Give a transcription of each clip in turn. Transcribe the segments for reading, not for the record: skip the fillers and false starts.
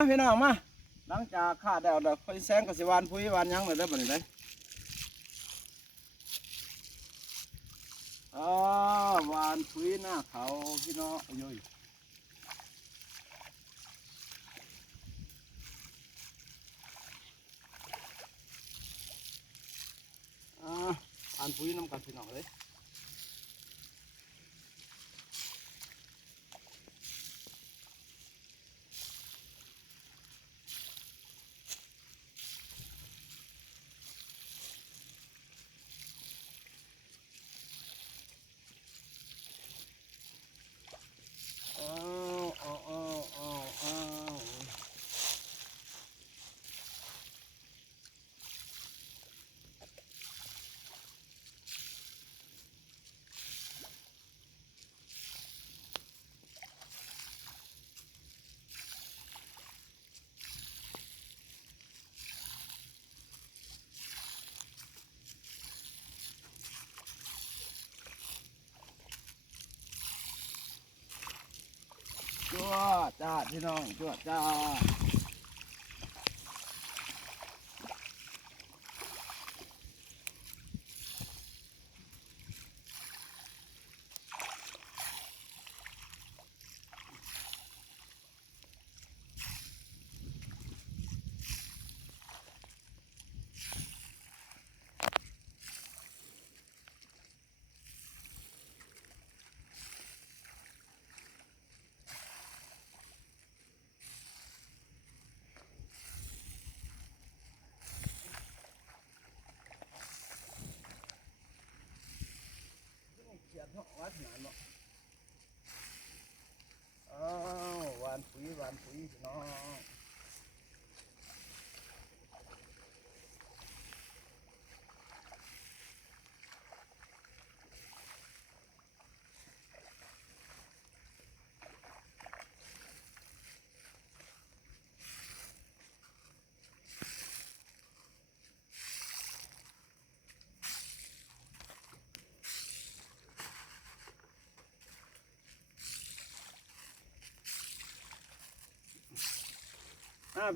พี่น้องมาหลังจากข้าได้เอาดอกไฟแสงกับสิวานพุยวานยังเลยได้อบัดนี้ได้วานพุยหน้าเขาพี่น้องโย่วานพุยน้ำกันพี่น้องเลยจั่วจ้าพี่น้องจั่วจ้าวัดหนาเนาะวานปุ๋ยวานปุ๋ยพี่น้อง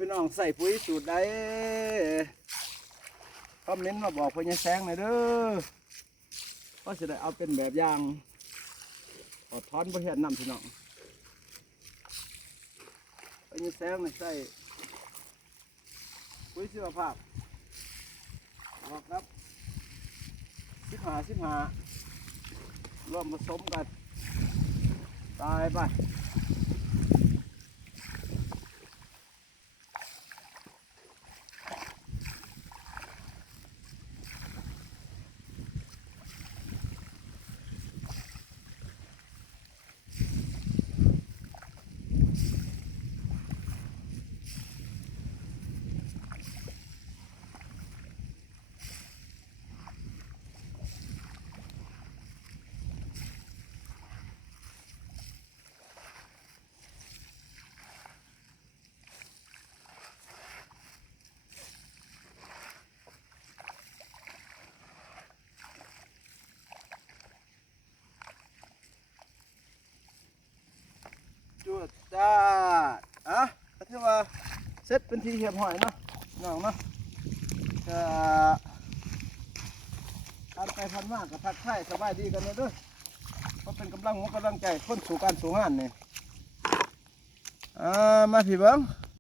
พี่น้องใส่ปุ๋ยสูตรใดคอมเมนต์มาบอกพญาแสงหน่อยเด้อก็จะได้เอาเป็นแบบอย่างขอถอนประเทศนำพี่น้องพญาแสงใส่ปุ๋ยชีวภาพบอกครับ15ร่วมผสมกันตายไปจุดจ้าก็ถือว่าเสร็จเป็นทีเรียบร้อยเนาะน้องเนาะการไปพันมากกับทักทายสบายดีกันเลยด้วยก็เป็นกำลังใจคนสู่การสู่งานนี่มาพี่เบิ้ง